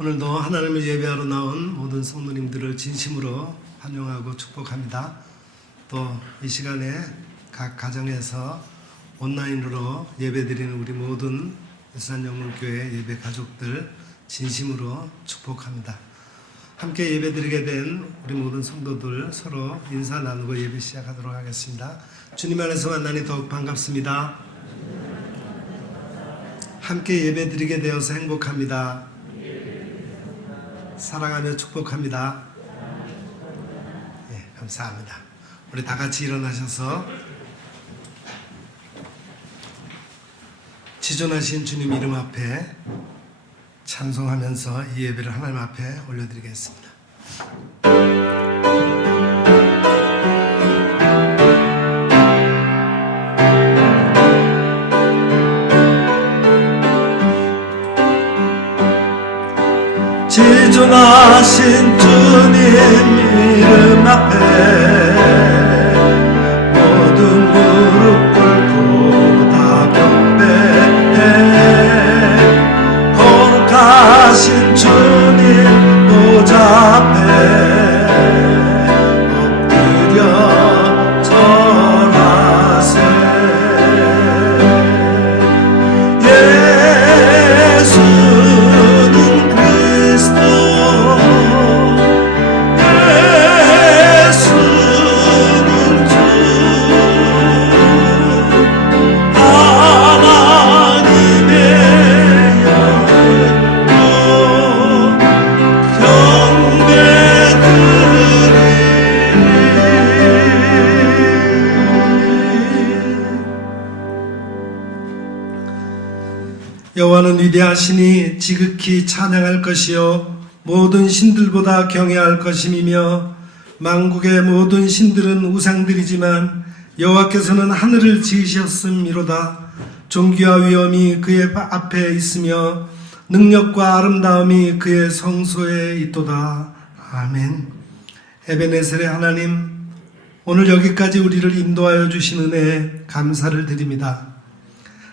오늘도 하나님을 예배하러 나온 모든 성도님들을 진심으로 환영하고 축복합니다. 또 이 시간에 각 가정에서 온라인으로 예배드리는 우리 모든 예수산영문교회 예배 가족들 진심으로 축복합니다. 함께 예배드리게 된 우리 모든 성도들 서로 인사 나누고 예배 시작하도록 하겠습니다. 주님 안에서 만나니 더욱 반갑습니다. 함께 예배드리게 되어서 행복합니다. 사랑하며 축복합니다. 네, 감사합니다. 우리 다 같이 일어나셔서 지존하신 주님 이름 앞에 찬송하면서 이 예배를 하나님 앞에 올려드리겠습니다. 지존하신 주님 이름 앞에 모든 무릎 꿇고 다 경배해 거룩하신 주님 보좌 앞에 엎드려 절하세. 여호와는 위대하시니 지극히 찬양할 것이요 모든 신들보다 경외할 것임이며 만국의 모든 신들은 우상들이지만 여호와께서는 하늘을 지으셨음이로다. 존귀와 위엄이 그의 앞에 있으며 능력과 아름다움이 그의 성소에 있도다. 아멘. 에베네셀의 하나님, 오늘 여기까지 우리를 인도하여 주신 은혜에 감사를 드립니다.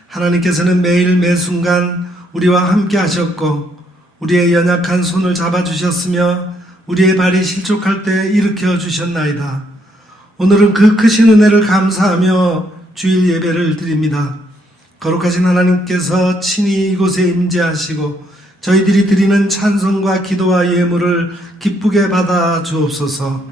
하나님께서는 매일 매순간 우리와 함께 하셨고 우리의 연약한 손을 잡아주셨으며 우리의 발이 실족할 때 일으켜 주셨나이다. 오늘은 그 크신 은혜를 감사하며 주일 예배를 드립니다. 거룩하신 하나님께서 친히 이곳에 임재하시고 저희들이 드리는 찬송과 기도와 예물을 기쁘게 받아 주옵소서.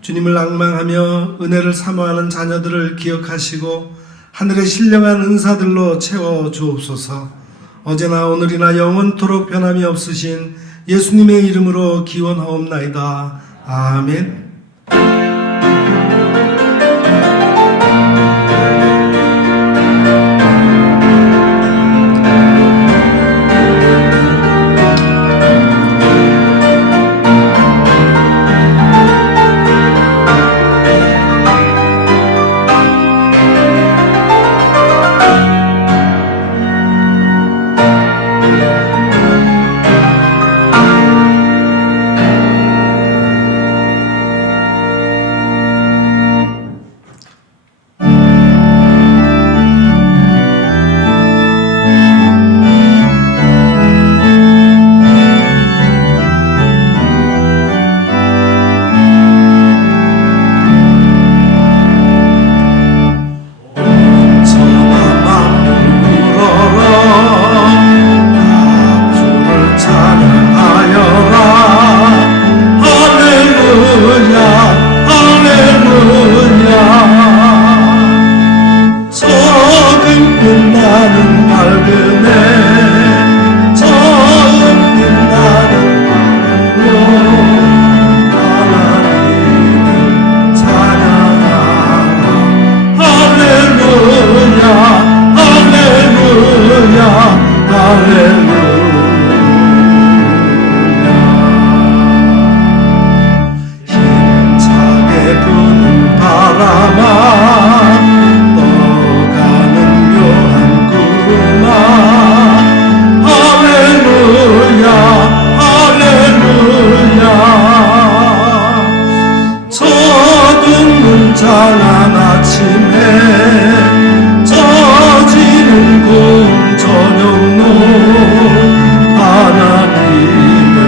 주님을 앙망하며 은혜를 사모하는 자녀들을 기억하시고 하늘의 신령한 은사들로 채워 주옵소서. 어제나 오늘이나 영원토록 변함이 없으신 예수님의 이름으로 기원하옵나이다. 아멘. 찬란한 아침에 젖이는 공 저녁 노 하나님의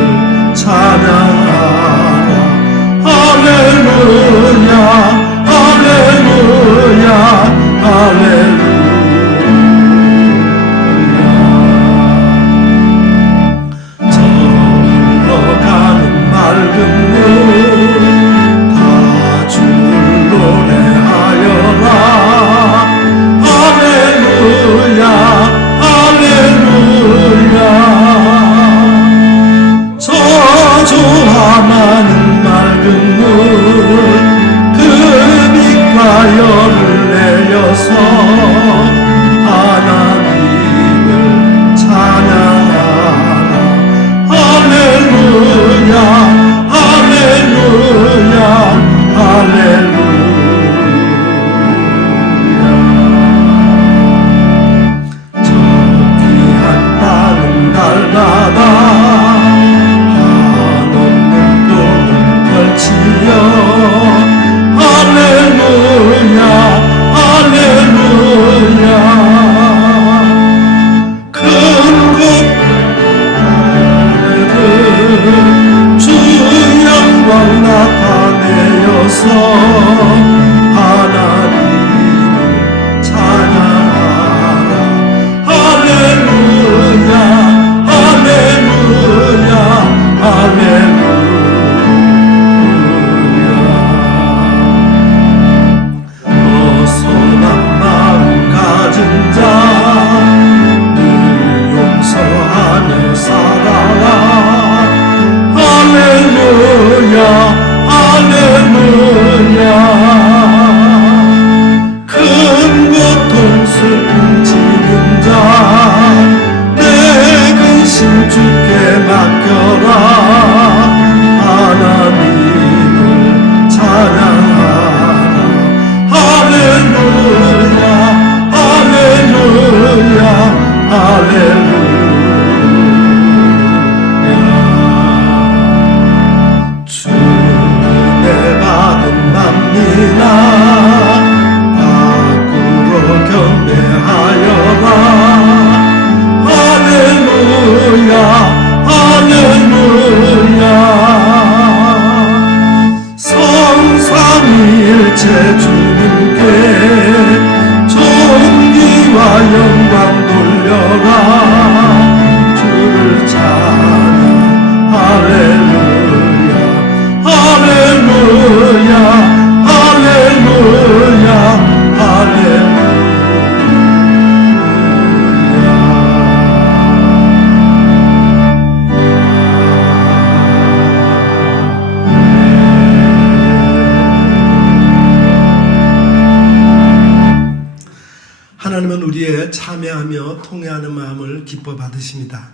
하나님은 우리의 참여하며 통회하는 마음을 기뻐 받으십니다.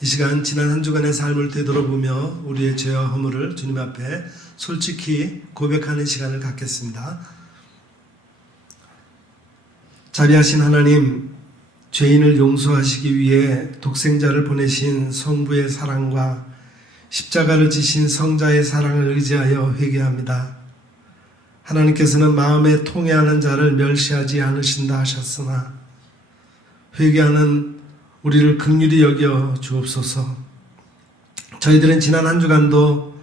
이 시간 지난 한 주간의 삶을 되돌아보며 우리의 죄와 허물을 주님 앞에 솔직히 고백하는 시간을 갖겠습니다. 자비하신 하나님, 죄인을 용서하시기 위해 독생자를 보내신 성부의 사랑과 십자가를 지신 성자의 사랑을 의지하여 회개합니다. 하나님께서는 마음에 통회하는 자를 멸시하지 않으신다 하셨으나 회개하는 우리를 긍휼히 여겨 주옵소서. 저희들은 지난 한 주간도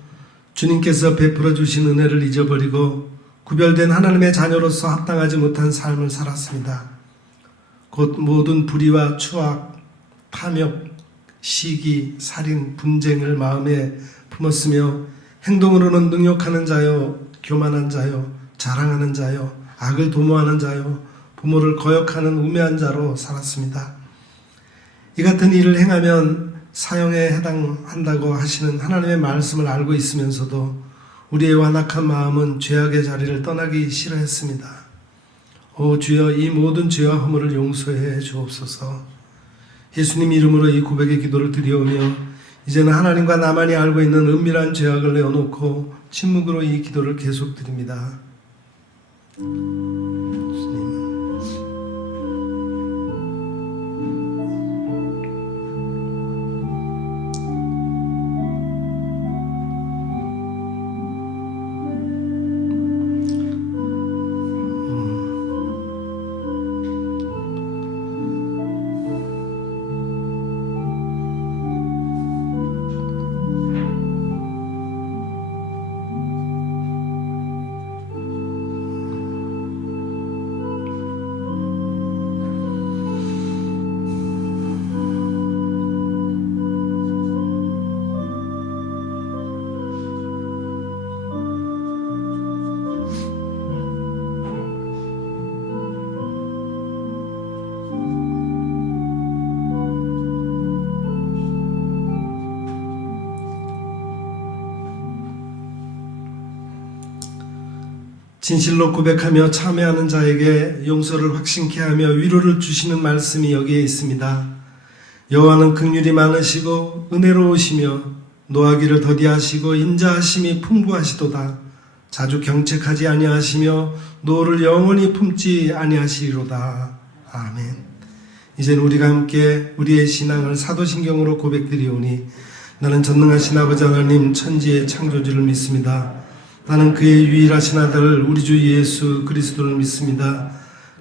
주님께서 베풀어 주신 은혜를 잊어버리고 구별된 하나님의 자녀로서 합당하지 못한 삶을 살았습니다. 곧 모든 불의와 추악, 탐욕, 시기, 살인, 분쟁을 마음에 품었으며 행동으로는 능욕하는 자요, 교만한 자요, 자랑하는 자요, 악을 도모하는 자요, 부모를 거역하는 우매한 자로 살았습니다. 이 같은 일을 행하면 사형에 해당한다고 하시는 하나님의 말씀을 알고 있으면서도 우리의 완악한 마음은 죄악의 자리를 떠나기 싫어했습니다. 오 주여, 이 모든 죄와 허물을 용서해 주옵소서. 예수님 이름으로 이 고백의 기도를 드리오며 이제는 하나님과 나만이 알고 있는 은밀한 죄악을 내어놓고 침묵으로 이 기도를 계속 드립니다. 진실로 고백하며 참회하는 자에게 용서를 확신케 하며 위로를 주시는 말씀이 여기에 있습니다. 여호와는 긍휼이 많으시고 은혜로우시며 노하기를 더디하시고 인자하심이 풍부하시도다. 자주 경책하지 아니하시며 노를 영원히 품지 아니하시리로다. 아멘. 이제는 우리가 함께 우리의 신앙을 사도신경으로 고백드리오니 나는 전능하신 아버지 하나님 천지의 창조주를 믿습니다. 나는 그의 유일하신 아들 우리 주 예수 그리스도를 믿습니다.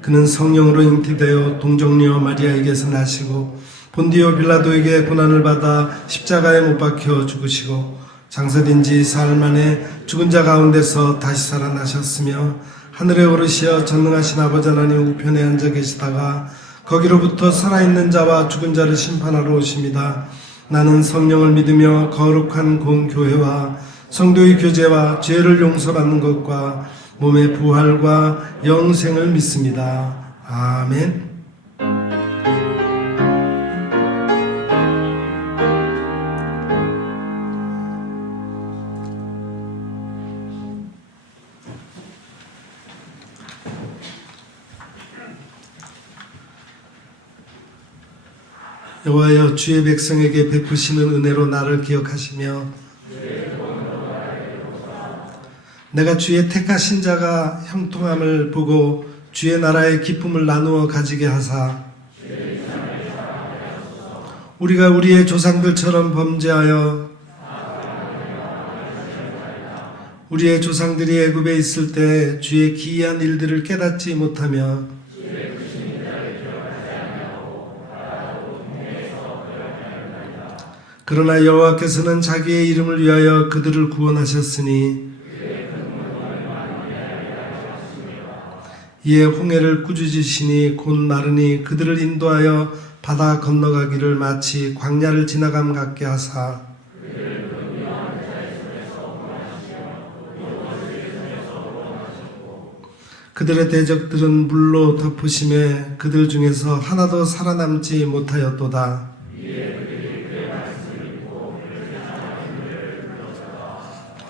그는 성령으로 잉태되어 동정녀 마리아에게서 나시고 본디오 빌라도에게 고난을 받아 십자가에 못 박혀 죽으시고 장사된 지 사흘 만에 죽은 자 가운데서 다시 살아나셨으며 하늘에 오르시어 전능하신 아버지 하나님 우편에 앉아 계시다가 거기로부터 살아있는 자와 죽은 자를 심판하러 오십니다. 나는 성령을 믿으며 거룩한 공교회와 성도의 교제와 죄를 용서받는 것과 몸의 부활과 영생을 믿습니다. 아멘. 여호와여, 주의 백성에게 베푸시는 은혜로 나를 기억하시며 내가 주의 택하신 자가 형통함을 보고 주의 나라의 기쁨을 나누어 가지게 하사 우리가 우리의 조상들처럼 범죄하여 우리의 조상들이 애굽에 있을 때 주의 기이한 일들을 깨닫지 못하며 그러나 여호와께서는 자기의 이름을 위하여 그들을 구원하셨으니 이에 홍해를 꾸짖으시니 곧 마르니 그들을 인도하여 바다 건너가기를 마치 광야를 지나감 같게 하사 그들의 대적들은 물로 덮으심에 그들 중에서 하나도 살아남지 못하였도다.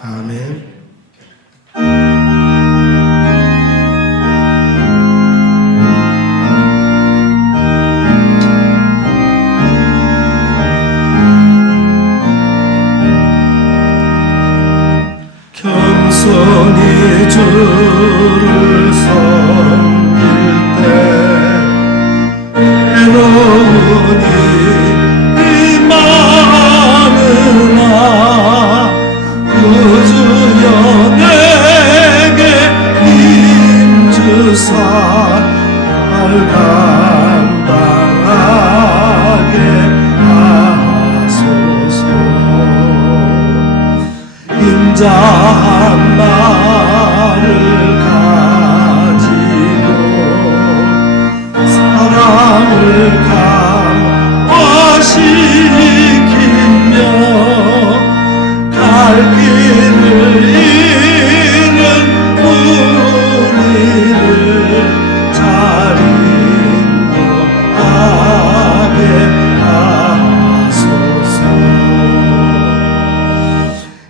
아멘. 겸손히 주를 섬길 때 애로우니 많으나 그 주여 내게 힘주사 날 감당하게 하소서. 인자한 나를 가지고 사랑을 강화시키며 갈 길을 잃은 우리를 잘 인도하게 하소서.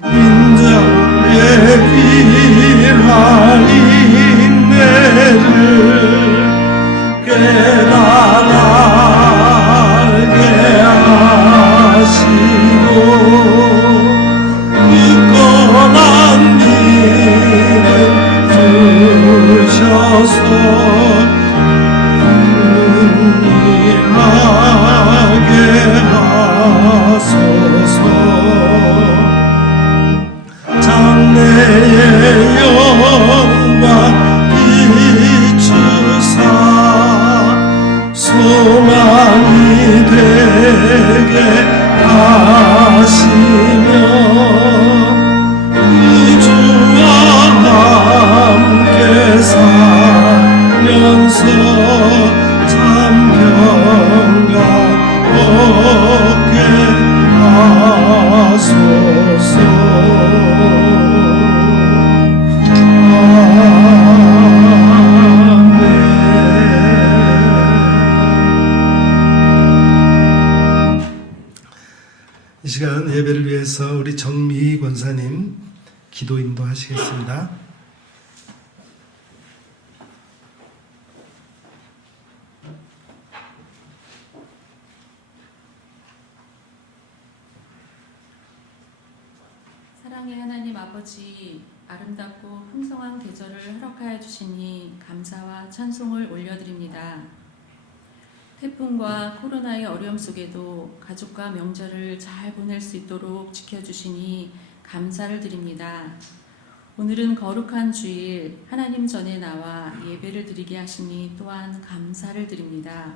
인자의 귀한 인내를 깨달게 하시고 굳건한 믿음 주셔서 승리하게 하소서. 장래의 영광 비추사 소망이 되게 하시며 우주와 함께 살면서 참 평강 얻게 하소서. 이 시간 예배를 위해서 우리 정미희 권사님 기도 인도하시겠습니다. 사랑의 하나님 아버지, 아름답고 풍성한 계절을 허락하여 주시니 감사와 찬송을 올려드립니다. 태풍과 코로나의 어려움 속에도 가족과 명절을 잘 보낼 수 있도록 지켜주시니 감사를 드립니다. 오늘은 거룩한 주일 하나님 전에 나와 예배를 드리게 하시니 또한 감사를 드립니다.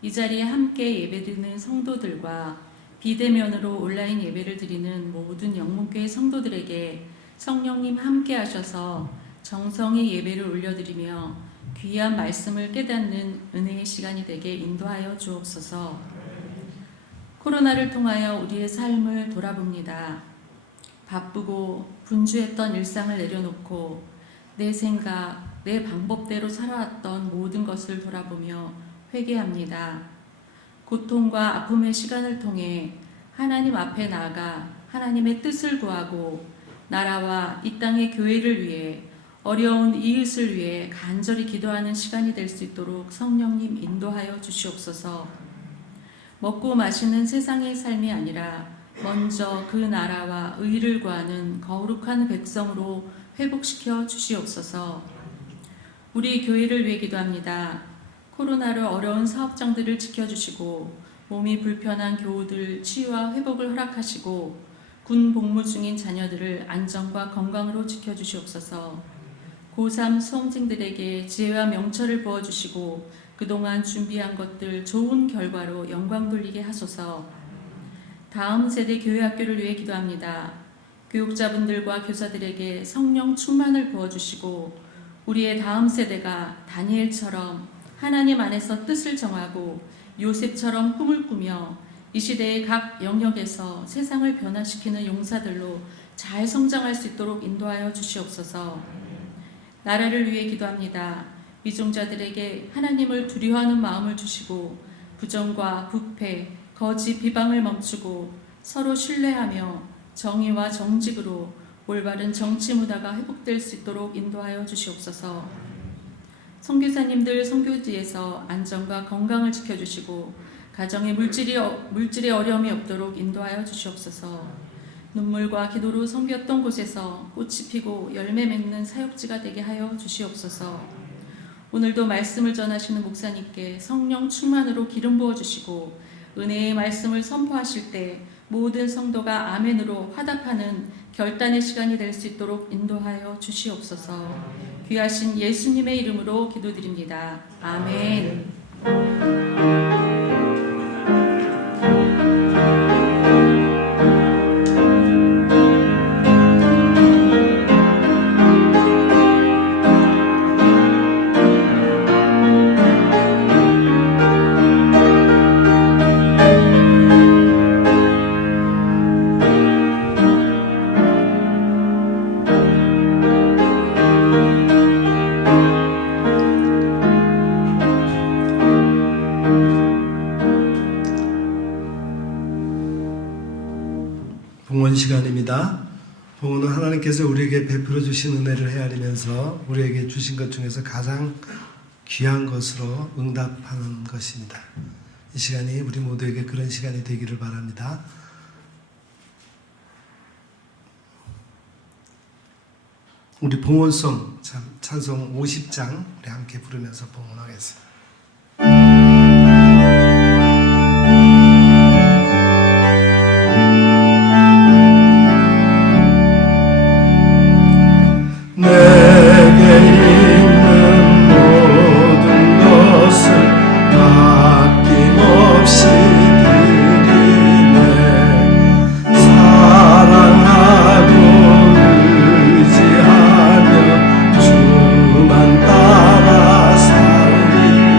이 자리에 함께 예배드리는 성도들과 비대면으로 온라인 예배를 드리는 모든 영문교회 성도들에게 성령님 함께 하셔서 정성히 예배를 올려드리며 귀한 말씀을 깨닫는 은혜의 시간이 되게 인도하여 주옵소서. 코로나를 통하여 우리의 삶을 돌아봅니다. 바쁘고 분주했던 일상을 내려놓고 내 생각, 내 방법대로 살아왔던 모든 것을 돌아보며 회개합니다. 고통과 아픔의 시간을 통해 하나님 앞에 나아가 하나님의 뜻을 구하고 나라와 이 땅의 교회를 위해 어려운 이웃을 위해 간절히 기도하는 시간이 될 수 있도록 성령님 인도하여 주시옵소서. 먹고 마시는 세상의 삶이 아니라 먼저 그 나라와 의를 구하는 거룩한 백성으로 회복시켜 주시옵소서. 우리 교회를 위해 기도합니다. 코로나로 어려운 사업장들을 지켜주시고 몸이 불편한 교우들 치유와 회복을 허락하시고 군 복무 중인 자녀들을 안전과 건강으로 지켜주시옵소서. 고3 수험생들에게 지혜와 명철을 부어주시고 그동안 준비한 것들 좋은 결과로 영광 돌리게 하소서. 다음 세대 교회학교를 위해 기도합니다. 교육자분들과 교사들에게 성령 충만을 부어주시고 우리의 다음 세대가 다니엘처럼 하나님 안에서 뜻을 정하고 요셉처럼 꿈을 꾸며 이 시대의 각 영역에서 세상을 변화시키는 용사들로 잘 성장할 수 있도록 인도하여 주시옵소서. 나라를 위해 기도합니다. 위종자들에게 하나님을 두려워하는 마음을 주시고 부정과 부패, 거짓 비방을 멈추고 서로 신뢰하며 정의와 정직으로 올바른 정치 문화가 회복될 수 있도록 인도하여 주시옵소서. 선교사님들 선교지에서 안전과 건강을 지켜주시고 가정에 물질의 어려움이 없도록 인도하여 주시옵소서. 눈물과 기도로 섬겼던 곳에서 꽃이 피고 열매 맺는 사역지가 되게 하여 주시옵소서. 오늘도 말씀을 전하시는 목사님께 성령 충만으로 기름 부어주시고 은혜의 말씀을 선포하실 때 모든 성도가 아멘으로 화답하는 결단의 시간이 될 수 있도록 인도하여 주시옵소서. 귀하신 예수님의 이름으로 기도드립니다. 아멘. 봉헌 시간입니다. 봉헌은 하나님께서 우리에게 베풀어 주신 은혜를 헤아리면서 우리에게 주신 것 중에서 가장 귀한 것으로 응답하는 것입니다. 이 시간이 우리 모두에게 그런 시간이 되기를 바랍니다. 우리 봉헌송 찬송 50장 우리 함께 부르면서 봉헌하겠습니다. 내게 있는 모든 것을 아낌없이 드리네. 사랑하고 의지하며 주만 따라 살리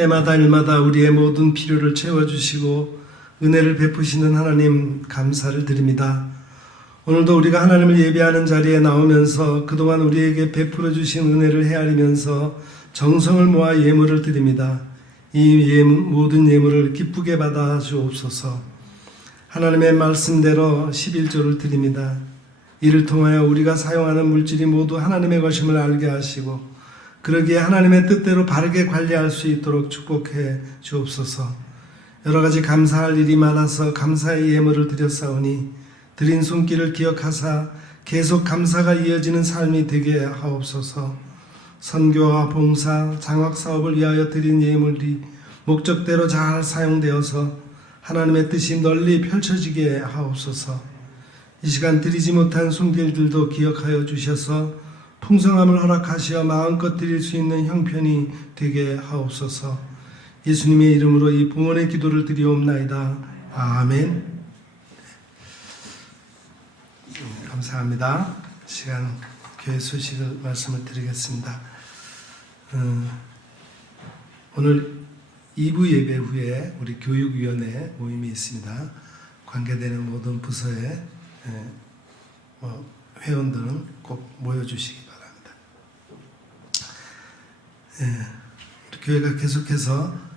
때마다 일마다 우리의 모든 필요를 채워주시고 은혜를 베푸시는 하나님 감사를 드립니다. 오늘도 우리가 하나님을 예배하는 자리에 나오면서 그동안 우리에게 베풀어 주신 은혜를 헤아리면서 정성을 모아 예물을 드립니다. 이 모든 예물을 기쁘게 받아 주옵소서. 하나님의 말씀대로 11조를 드립니다. 이를 통하여 우리가 사용하는 물질이 모두 하나님의 것임을 알게 하시고 그러기에 하나님의 뜻대로 바르게 관리할 수 있도록 축복해 주옵소서. 여러 가지 감사할 일이 많아서 감사의 예물을 드렸사오니 드린 손길을 기억하사 계속 감사가 이어지는 삶이 되게 하옵소서. 선교와 봉사, 장학사업을 위하여 드린 예물이 목적대로 잘 사용되어서 하나님의 뜻이 널리 펼쳐지게 하옵소서. 이 시간 드리지 못한 손길들도 기억하여 주셔서 풍성함을 허락하시어 마음껏 드릴 수 있는 형편이 되게 하옵소서. 예수님의 이름으로 이 봉헌의 기도를 드리옵나이다. 아멘. 감사합니다. 시간 교회 소식을 말씀을 드리겠습니다. 오늘 2부 예배 후에 우리 교육위원회 모임이 있습니다. 관계되는 모든 부서의 회원들은 꼭 모여주시기 바랍니다. 우리 교회가 계속해서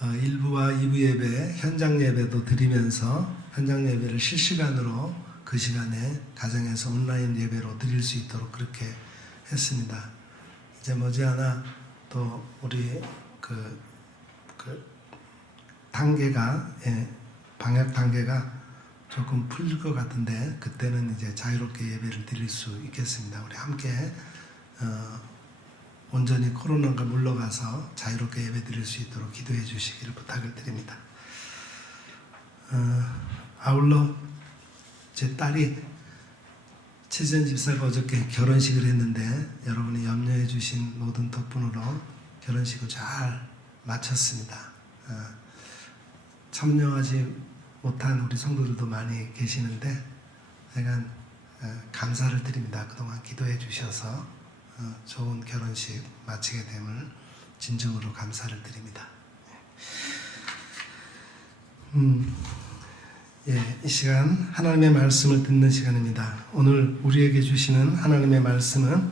1부와 2부 예배, 현장 예배도 드리면서 현장 예배를 실시간으로 그 시간에 가정에서 온라인 예배로 드릴 수 있도록 그렇게 했습니다. 이제 머지않아 또 우리 그 단계가 방역 단계가 조금 풀릴 것 같은데 그때는 이제 자유롭게 예배를 드릴 수 있겠습니다. 우리 함께 온전히 코로나가 물러가서 자유롭게 예배 드릴 수 있도록 기도해 주시기를 부탁을 드립니다. 아울러 제 딸이 최지연 집사가 어저께 결혼식을 했는데 여러분이 염려해 주신 모든 덕분으로 결혼식을 잘 마쳤습니다. 참여하지 못한 우리 성도들도 많이 계시는데 제가 감사를 드립니다. 그동안 기도해 주셔서 좋은 결혼식 마치게 됨을 진정으로 감사를 드립니다. 이 시간 하나님의 말씀을 듣는 시간입니다. 오늘 우리에게 주시는 하나님의 말씀은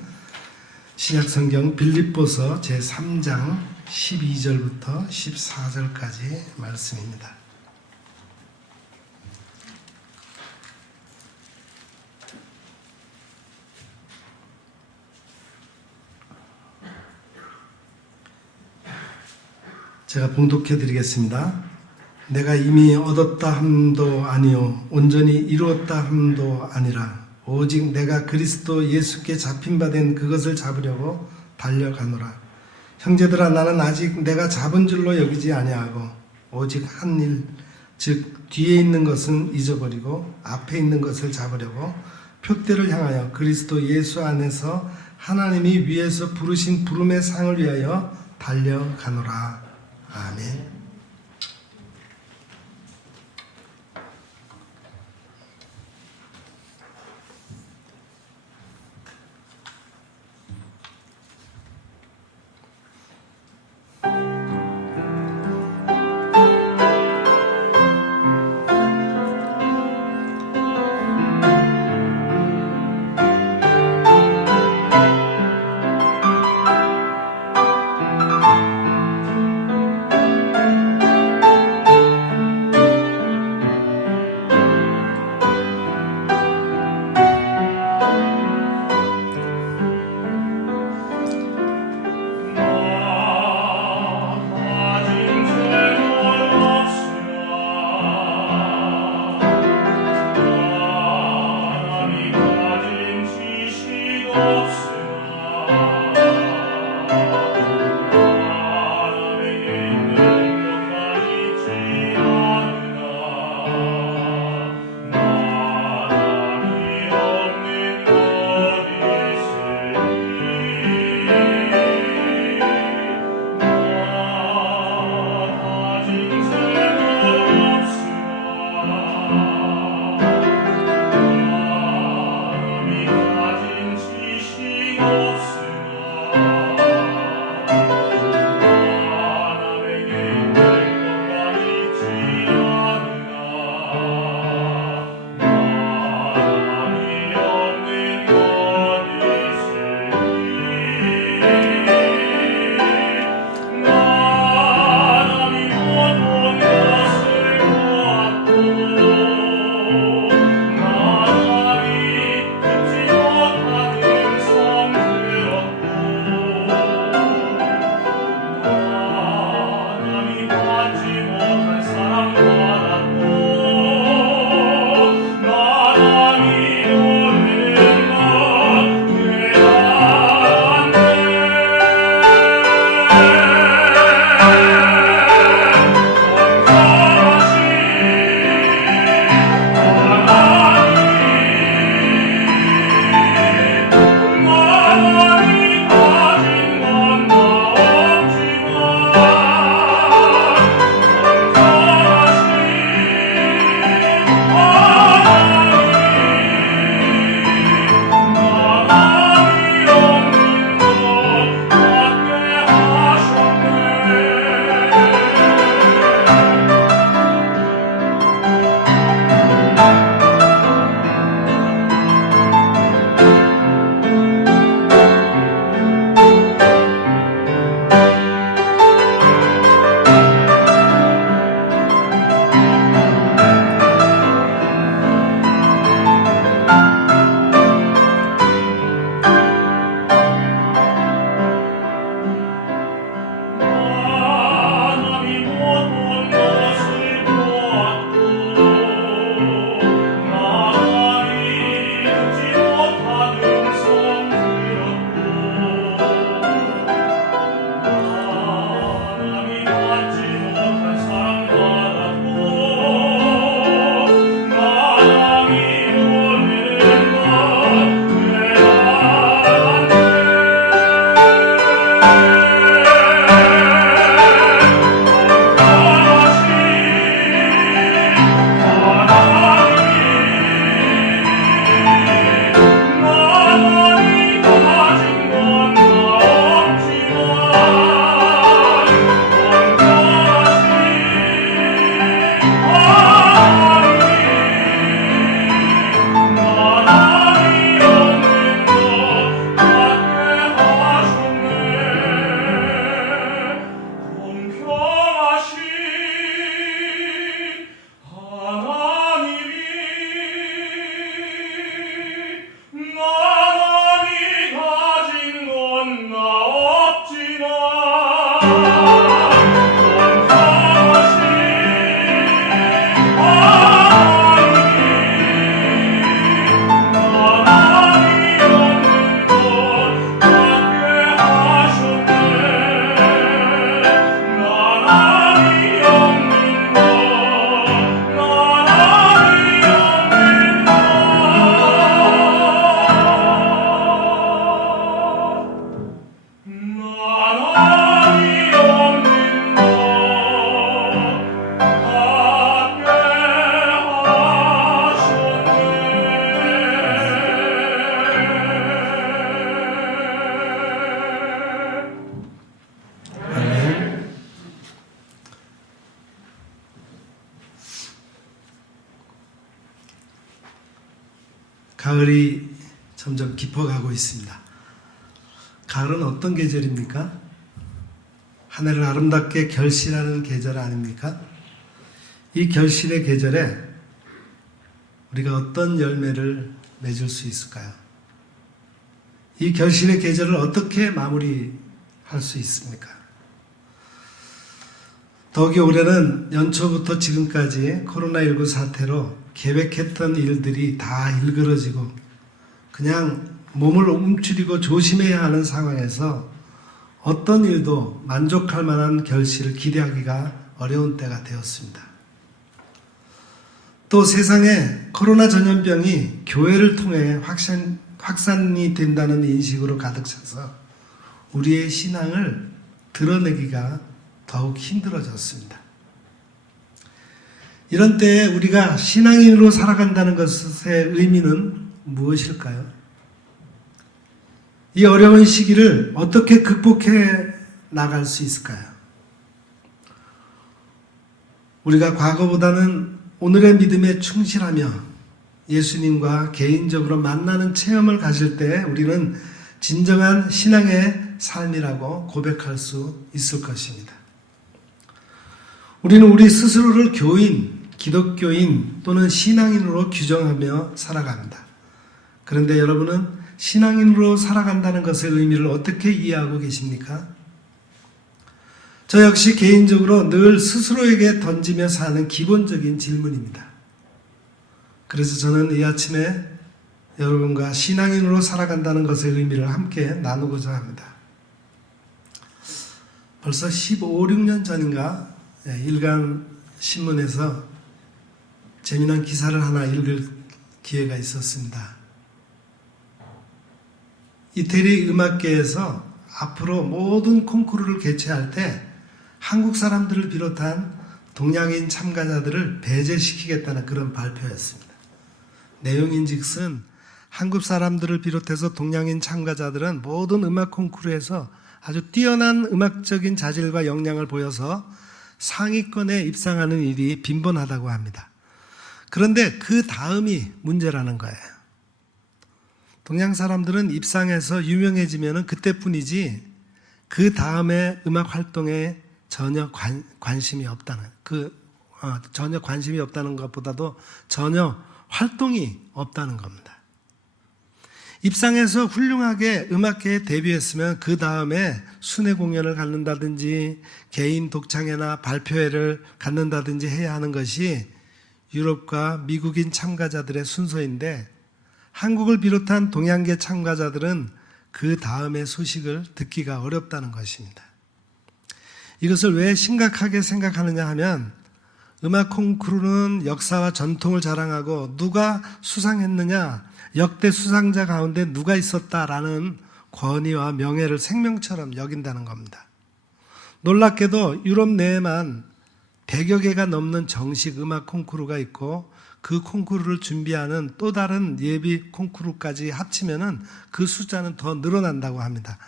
신약성경 빌립보서 제3장 12절부터 14절까지 말씀입니다. 제가 봉독해 드리겠습니다. 내가 이미 얻었다 함도 아니요 온전히 이루었다 함도 아니라 오직 내가 그리스도 예수께 잡힌 바 된 그것을 잡으려고 달려가노라. 형제들아 나는 아직 내가 잡은 줄로 여기지 아니하고 오직 한 일 즉 뒤에 있는 것은 잊어버리고 앞에 있는 것을 잡으려고 표대를 향하여 그리스도 예수 안에서 하나님이 위에서 부르신 부름의 상을 위하여 달려가노라. 아멘. 가을이 점점 깊어가고 있습니다. 가을은 어떤 계절입니까? 하늘을 아름답게 결실하는 계절 아닙니까? 이 결실의 계절에 우리가 어떤 열매를 맺을 수 있을까요? 이 결실의 계절을 어떻게 마무리할 수 있습니까? 더욱이 올해는 연초부터 지금까지 코로나19 사태로 계획했던 일들이 다 일그러지고 그냥 몸을 움츠리고 조심해야 하는 상황에서 어떤 일도 만족할 만한 결실을 기대하기가 어려운 때가 되었습니다. 또 세상에 코로나 전염병이 교회를 통해 확산이 된다는 인식으로 가득 차서 우리의 신앙을 드러내기가 더욱 힘들어졌습니다. 이런 때에 우리가 신앙인으로 살아간다는 것의 의미는 무엇일까요? 이 어려운 시기를 어떻게 극복해 나갈 수 있을까요? 우리가 과거보다는 오늘의 믿음에 충실하며 예수님과 개인적으로 만나는 체험을 가질 때 우리는 진정한 신앙의 삶이라고 고백할 수 있을 것입니다. 우리는 우리 스스로를 교인, 기독교인 또는 신앙인으로 규정하며 살아갑니다. 그런데 여러분은 신앙인으로 살아간다는 것의 의미를 어떻게 이해하고 계십니까? 저 역시 개인적으로 늘 스스로에게 던지며 사는 기본적인 질문입니다. 그래서 저는 이 아침에 여러분과 신앙인으로 살아간다는 것의 의미를 함께 나누고자 합니다. 벌써 15, 16년 전인가 일간 신문에서 재미난 기사를 하나 읽을 기회가 있었습니다. 이태리 음악계에서 앞으로 모든 콩쿠르를 개최할 때 한국 사람들을 비롯한 동양인 참가자들을 배제시키겠다는 그런 발표였습니다. 내용인즉슨 한국 사람들을 비롯해서 동양인 참가자들은 모든 음악 콩쿠르에서 아주 뛰어난 음악적인 자질과 역량을 보여서 상위권에 입상하는 일이 빈번하다고 합니다. 그런데 그 다음이 문제라는 거예요. 동양 사람들은 입상해서 유명해지면 그때뿐이지 그 다음에 음악 활동에 전혀 관심이 없다는 전혀 관심이 없다는 것보다도 전혀 활동이 없다는 겁니다. 입상해서 훌륭하게 음악계에 데뷔했으면 그 다음에 순회 공연을 갖는다든지 개인 독창회나 발표회를 갖는다든지 해야 하는 것이 유럽과 미국인 참가자들의 순서인데 한국을 비롯한 동양계 참가자들은 그 다음의 소식을 듣기가 어렵다는 것입니다. 이것을 왜 심각하게 생각하느냐 하면 음악 콩쿠르는 역사와 전통을 자랑하고 누가 수상했느냐, 역대 수상자 가운데 누가 있었다라는 권위와 명예를 생명처럼 여긴다는 겁니다. 놀랍게도 유럽 내에만 100여 개가 넘는 정식 음악 콩쿠르가 있고 그 콩쿠르를 준비하는 또 다른 예비 콩쿠르까지 합치면은 그 숫자는 더 늘어난다고 합니다.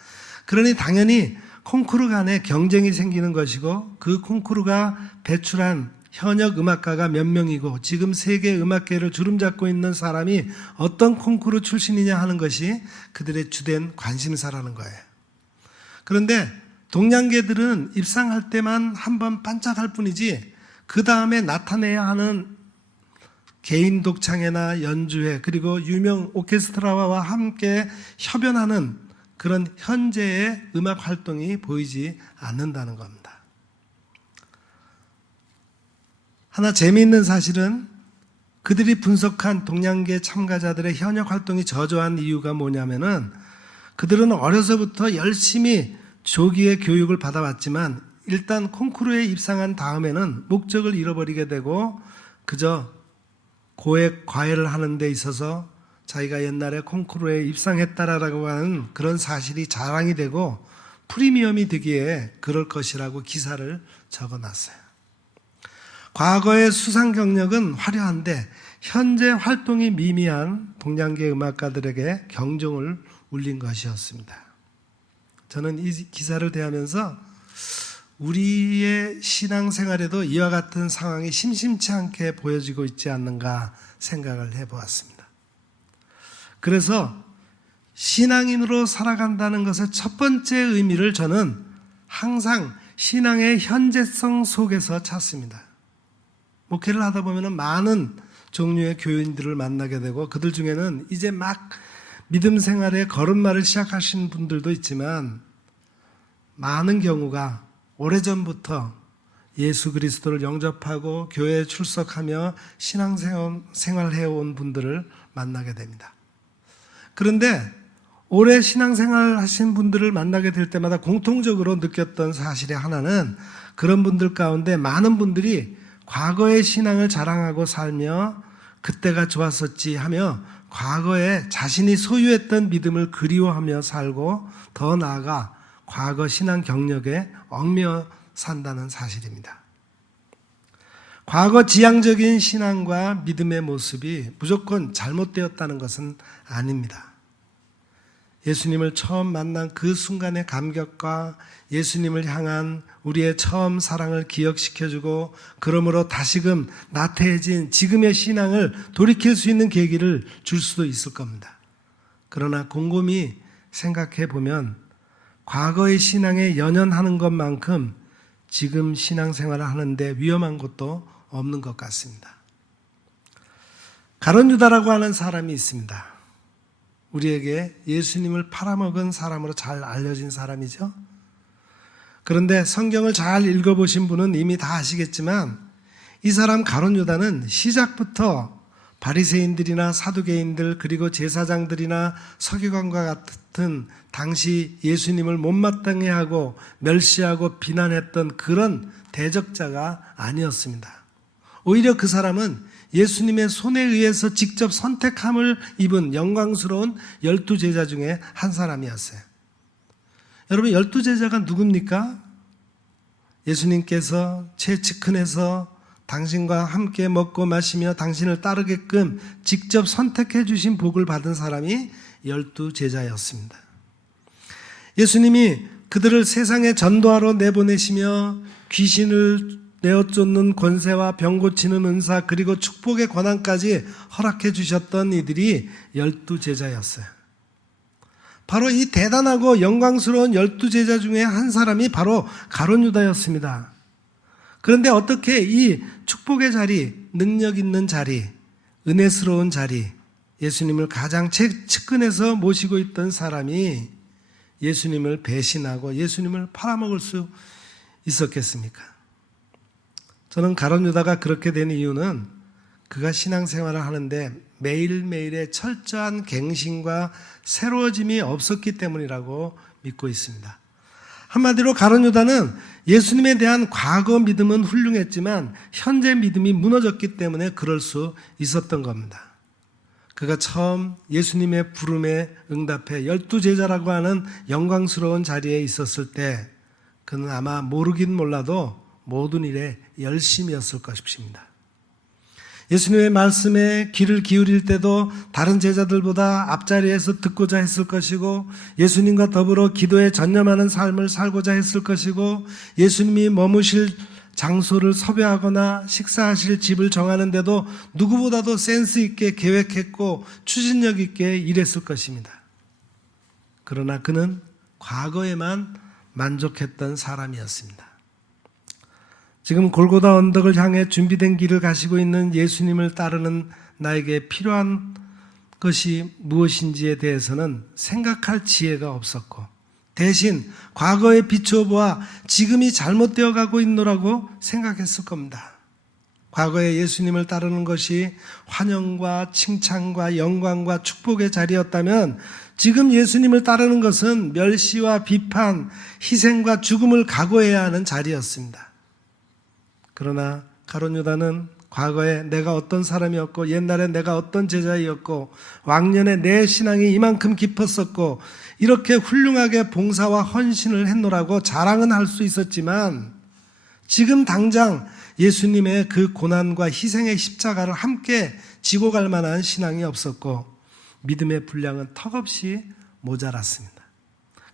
그러니 당연히 콩쿠르 간에 경쟁이 생기는 것이고 그 콩쿠르가 배출한 현역 음악가가 몇 명이고 지금 세계 음악계를 주름잡고 있는 사람이 어떤 콩쿠르 출신이냐 하는 것이 그들의 주된 관심사라는 거예요. 그런데 동양계들은 입상할 때만 한번 반짝할 뿐이지 그 다음에 나타내야 하는 개인 독창회나 연주회 그리고 유명 오케스트라와 함께 협연하는 그런 현재의 음악 활동이 보이지 않는다는 겁니다. 하나 재미있는 사실은 그들이 분석한 동양계 참가자들의 현역 활동이 저조한 이유가 뭐냐면은 그들은 어려서부터 열심히 조기의 교육을 받아왔지만 일단 콩쿠르에 입상한 다음에는 목적을 잃어버리게 되고 그저 고액 과외를 하는 데 있어서 자기가 옛날에 콩쿠르에 입상했다라고 하는 그런 사실이 자랑이 되고 프리미엄이 되기에 그럴 것이라고 기사를 적어놨어요. 과거의 수상 경력은 화려한데 현재 활동이 미미한 동양계 음악가들에게 경종을 울린 것이었습니다. 저는 이 기사를 대하면서 우리의 신앙생활에도 이와 같은 상황이 심심치 않게 보여지고 있지 않는가 생각을 해보았습니다. 그래서 신앙인으로 살아간다는 것의 첫 번째 의미를 저는 항상 신앙의 현재성 속에서 찾습니다. 목회를 하다 보면 많은 종류의 교인들을 만나게 되고 그들 중에는 이제 막 믿음 생활의 걸음마를 시작하신 분들도 있지만 많은 경우가 오래전부터 예수 그리스도를 영접하고 교회에 출석하며 신앙생활을 해온 분들을 만나게 됩니다. 그런데 오래 신앙생활 하신 분들을 만나게 될 때마다 공통적으로 느꼈던 사실의 하나는 그런 분들 가운데 많은 분들이 과거의 신앙을 자랑하고 살며 그때가 좋았었지 하며 과거에 자신이 소유했던 믿음을 그리워하며 살고 더 나아가 과거 신앙 경력에 얽매여 산다는 사실입니다. 과거 지향적인 신앙과 믿음의 모습이 무조건 잘못되었다는 것은 아닙니다. 예수님을 처음 만난 그 순간의 감격과 예수님을 향한 우리의 처음 사랑을 기억시켜주고 그러므로 다시금 나태해진 지금의 신앙을 돌이킬 수 있는 계기를 줄 수도 있을 겁니다. 그러나 곰곰이 생각해 보면 과거의 신앙에 연연하는 것만큼 지금 신앙생활을 하는데 위험한 것도 없는 것 같습니다. 가룟 유다라고 하는 사람이 있습니다. 우리에게 예수님을 팔아먹은 사람으로 잘 알려진 사람이죠. 그런데 성경을 잘 읽어보신 분은 이미 다 아시겠지만 이 사람 가룟 유다는 시작부터 바리새인들이나 사두개인들 그리고 제사장들이나 서기관과 같은 당시 예수님을 못마땅해 하고 멸시하고 비난했던 그런 대적자가 아니었습니다. 오히려 그 사람은 예수님의 손에 의해서 직접 선택함을 입은 영광스러운 12제자 중에 한 사람이었어요. 여러분 12제자가 누굽니까? 예수님께서 최측근에서 당신과 함께 먹고 마시며 당신을 따르게끔 직접 선택해 주신 복을 받은 사람이 12제자였습니다. 예수님이 그들을 세상에 전도하러 내보내시며 귀신을 내어쫓는 권세와 병 고치는 은사 그리고 축복의 권한까지 허락해 주셨던 이들이 12제자였어요. 바로 이 대단하고 영광스러운 12제자 중에 한 사람이 바로 가룟 유다였습니다. 그런데 어떻게 이 축복의 자리, 능력 있는 자리, 은혜스러운 자리, 예수님을 가장 측근에서 모시고 있던 사람이 예수님을 배신하고 예수님을 팔아먹을 수 있었겠습니까? 저는 가룟 유다가 그렇게 된 이유는 그가 신앙생활을 하는데 매일매일의 철저한 갱신과 새로워짐이 없었기 때문이라고 믿고 있습니다. 한마디로 가룟 유다는 예수님에 대한 과거 믿음은 훌륭했지만 현재 믿음이 무너졌기 때문에 그럴 수 있었던 겁니다. 그가 처음 예수님의 부름에 응답해 12제자라고 하는 영광스러운 자리에 있었을 때 그는 아마 모르긴 몰라도 모든 일에 열심이었을 것입니다. 예수님의 말씀에 귀를 기울일 때도 다른 제자들보다 앞자리에서 듣고자 했을 것이고 예수님과 더불어 기도에 전념하는 삶을 살고자 했을 것이고 예수님이 머무실 장소를 섭외하거나 식사하실 집을 정하는데도 누구보다도 센스 있게 계획했고 추진력 있게 일했을 것입니다. 그러나 그는 과거에만 만족했던 사람이었습니다. 지금 골고다 언덕을 향해 준비된 길을 가시고 있는 예수님을 따르는 나에게 필요한 것이 무엇인지에 대해서는 생각할 지혜가 없었고 대신 과거에 비추어 보아 지금이 잘못되어 가고 있노라고 생각했을 겁니다. 과거에 예수님을 따르는 것이 환영과 칭찬과 영광과 축복의 자리였다면 지금 예수님을 따르는 것은 멸시와 비판, 희생과 죽음을 각오해야 하는 자리였습니다. 그러나 가룟 유다는 과거에 내가 어떤 사람이었고 옛날에 내가 어떤 제자이었고 왕년에 내 신앙이 이만큼 깊었었고 이렇게 훌륭하게 봉사와 헌신을 했노라고 자랑은 할 수 있었지만 지금 당장 예수님의 그 고난과 희생의 십자가를 함께 지고 갈 만한 신앙이 없었고 믿음의 분량은 턱없이 모자랐습니다.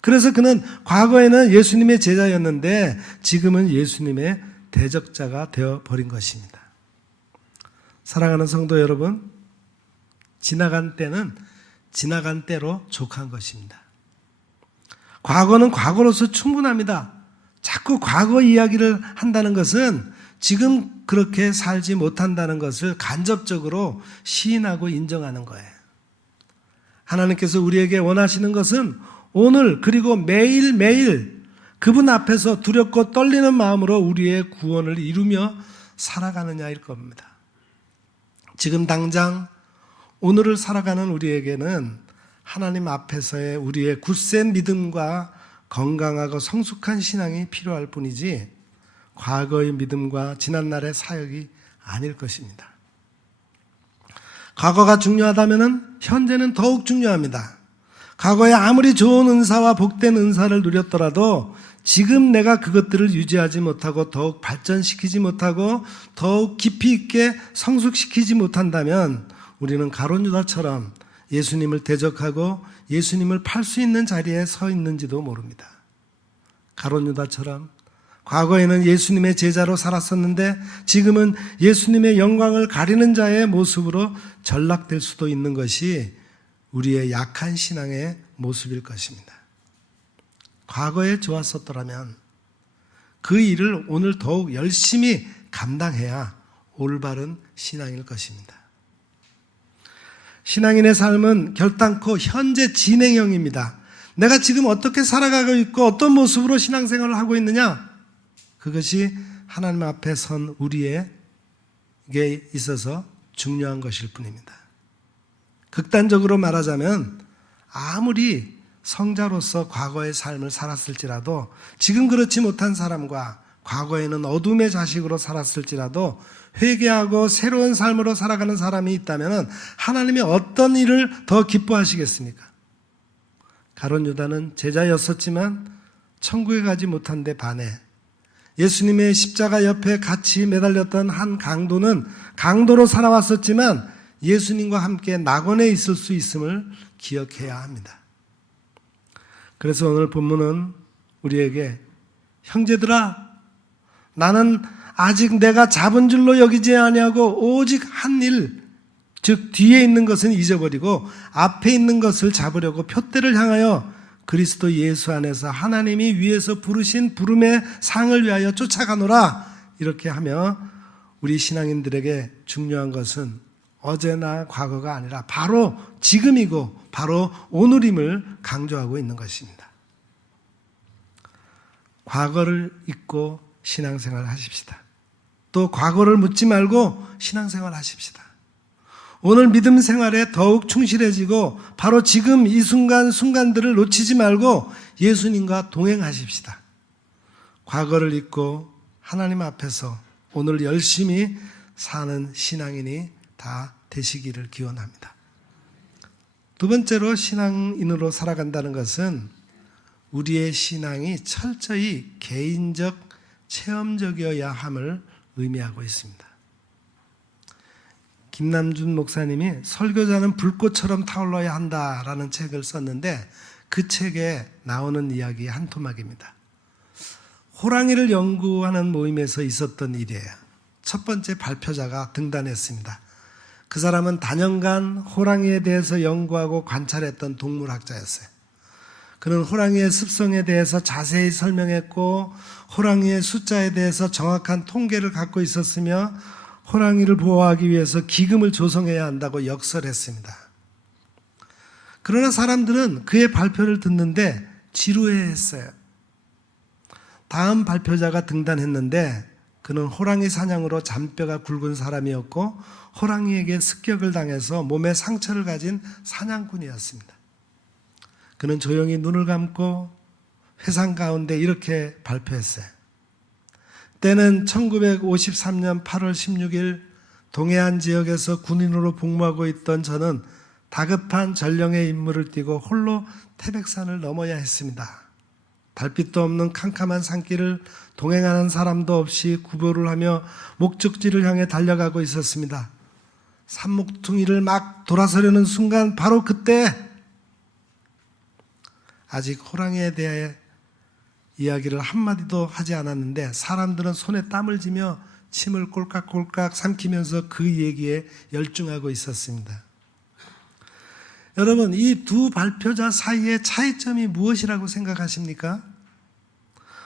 그래서 그는 과거에는 예수님의 제자였는데 지금은 예수님의 대적자가 되어버린 것입니다. 사랑하는 성도 여러분, 지나간 때는 지나간 때로 족한 것입니다. 과거는 과거로서 충분합니다. 자꾸 과거 이야기를 한다는 것은 지금 그렇게 살지 못한다는 것을 간접적으로 시인하고 인정하는 거예요. 하나님께서 우리에게 원하시는 것은 오늘 그리고 매일매일 그분 앞에서 두렵고 떨리는 마음으로 우리의 구원을 이루며 살아가느냐일 겁니다. 지금 당장 오늘을 살아가는 우리에게는 하나님 앞에서의 우리의 굳센 믿음과 건강하고 성숙한 신앙이 필요할 뿐이지 과거의 믿음과 지난날의 사역이 아닐 것입니다. 과거가 중요하다면 현재는 더욱 중요합니다. 과거에 아무리 좋은 은사와 복된 은사를 누렸더라도 지금 내가 그것들을 유지하지 못하고 더욱 발전시키지 못하고 더욱 깊이 있게 성숙시키지 못한다면 우리는 가룟 유다처럼 예수님을 대적하고 예수님을 팔 수 있는 자리에 서 있는지도 모릅니다. 가룟 유다처럼 과거에는 예수님의 제자로 살았었는데 지금은 예수님의 영광을 가리는 자의 모습으로 전락될 수도 있는 것이 우리의 약한 신앙의 모습일 것입니다. 과거에 좋았었더라면 그 일을 오늘 더욱 열심히 감당해야 올바른 신앙일 것입니다. 신앙인의 삶은 결단코 현재 진행형입니다. 내가 지금 어떻게 살아가고 있고 어떤 모습으로 신앙생활을 하고 있느냐? 그것이 하나님 앞에 선 우리에게 있어서 중요한 것일 뿐입니다. 극단적으로 말하자면 아무리 성자로서 과거의 삶을 살았을지라도 지금 그렇지 못한 사람과 과거에는 어둠의 자식으로 살았을지라도 회개하고 새로운 삶으로 살아가는 사람이 있다면 하나님이 어떤 일을 더 기뻐하시겠습니까? 가룟 유다는 제자였었지만 천국에 가지 못한 데 반해 예수님의 십자가 옆에 같이 매달렸던 한 강도는 강도로 살아왔었지만 예수님과 함께 낙원에 있을 수 있음을 기억해야 합니다. 그래서 오늘 본문은 우리에게 형제들아, 나는 아직 내가 잡은 줄로 여기지 아니하고 오직 한 일, 즉 뒤에 있는 것은 잊어버리고 앞에 있는 것을 잡으려고 푯대를 향하여 그리스도 예수 안에서 하나님이 위에서 부르신 부름의 상을 위하여 쫓아가노라. 이렇게 하며 우리 신앙인들에게 중요한 것은 어제나 과거가 아니라 바로 지금이고 바로 오늘임을 강조하고 있는 것입니다. 과거를 잊고 신앙생활 하십시다. 또 과거를 묻지 말고 신앙생활 하십시다. 오늘 믿음 생활에 더욱 충실해지고 바로 지금 이 순간들을 놓치지 말고 예수님과 동행하십시다. 과거를 잊고 하나님 앞에서 오늘 열심히 사는 신앙인이 다 되시기를 기원합니다. 두 번째로 신앙인으로 살아간다는 것은 우리의 신앙이 철저히 개인적, 체험적이어야 함을 의미하고 있습니다. 김남준 목사님이 설교자는 불꽃처럼 타올라야 한다라는 책을 썼는데 그 책에 나오는 이야기 한 토막입니다. 호랑이를 연구하는 모임에서 있었던 일이에요. 첫 번째 발표자가 등단했습니다. 그 사람은 단연간 호랑이에 대해서 연구하고 관찰했던 동물학자였어요. 그는 호랑이의 습성에 대해서 자세히 설명했고 호랑이의 숫자에 대해서 정확한 통계를 갖고 있었으며 호랑이를 보호하기 위해서 기금을 조성해야 한다고 역설했습니다. 그러나 사람들은 그의 발표를 듣는데 지루해했어요. 다음 발표자가 등단했는데 그는 호랑이 사냥으로 잔뼈가 굵은 사람이었고 호랑이에게 습격을 당해서 몸에 상처를 가진 사냥꾼이었습니다. 그는 조용히 눈을 감고 회상 가운데 이렇게 발표했어요. 때는 1953년 8월 16일 동해안 지역에서 군인으로 복무하고 있던 저는 다급한 전령의 임무를 띠고 홀로 태백산을 넘어야 했습니다. 달빛도 없는 캄캄한 산길을 동행하는 사람도 없이 구보를 하며 목적지를 향해 달려가고 있었습니다. 산목퉁이를 막 돌아서려는 순간 바로 그때 아직 호랑이에 대해 이야기를 한마디도 하지 않았는데 사람들은 손에 땀을 쥐며 침을 꼴깍꼴깍 삼키면서 그 얘기에 열중하고 있었습니다. 여러분, 이 두 발표자 사이의 차이점이 무엇이라고 생각하십니까?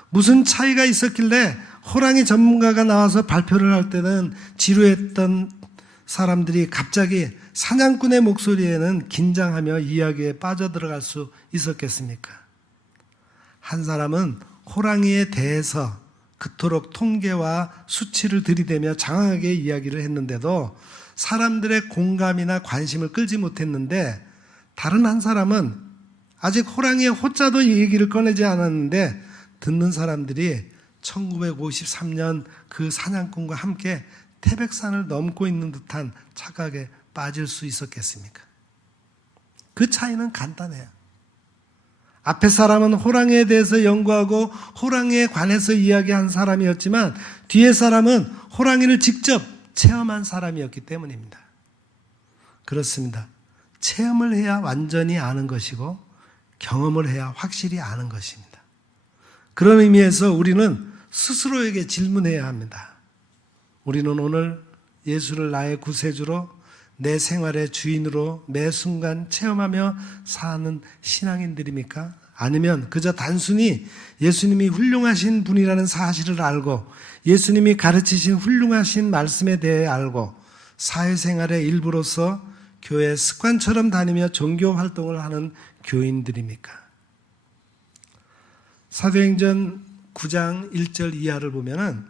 무슨 차이가 있었길래 호랑이 전문가가 나와서 발표를 할 때는 지루했던 사람들이 갑자기 사냥꾼의 목소리에는 긴장하며 이야기에 빠져들어갈 수 있었겠습니까? 한 사람은 호랑이에 대해서 그토록 통계와 수치를 들이대며 장황하게 이야기를 했는데도 사람들의 공감이나 관심을 끌지 못했는데 다른 한 사람은 아직 호랑이의 호자도 얘기를 꺼내지 않았는데 듣는 사람들이 1953년 그 사냥꾼과 함께 태백산을 넘고 있는 듯한 착각에 빠질 수 있었겠습니까? 그 차이는 간단해요. 앞에 사람은 호랑이에 대해서 연구하고 호랑이에 관해서 이야기한 사람이었지만 뒤에 사람은 호랑이를 직접 체험한 사람이었기 때문입니다. 그렇습니다. 체험을 해야 완전히 아는 것이고 경험을 해야 확실히 아는 것입니다. 그런 의미에서 우리는 스스로에게 질문해야 합니다. 우리는 오늘 예수를 나의 구세주로 내 생활의 주인으로 매 순간 체험하며 사는 신앙인들입니까? 아니면 그저 단순히 예수님이 훌륭하신 분이라는 사실을 알고 예수님이 가르치신 훌륭하신 말씀에 대해 알고 사회생활의 일부로서 교회 습관처럼 다니며 종교 활동을 하는 교인들입니까? 사도행전 9장 1절 이하를 보면은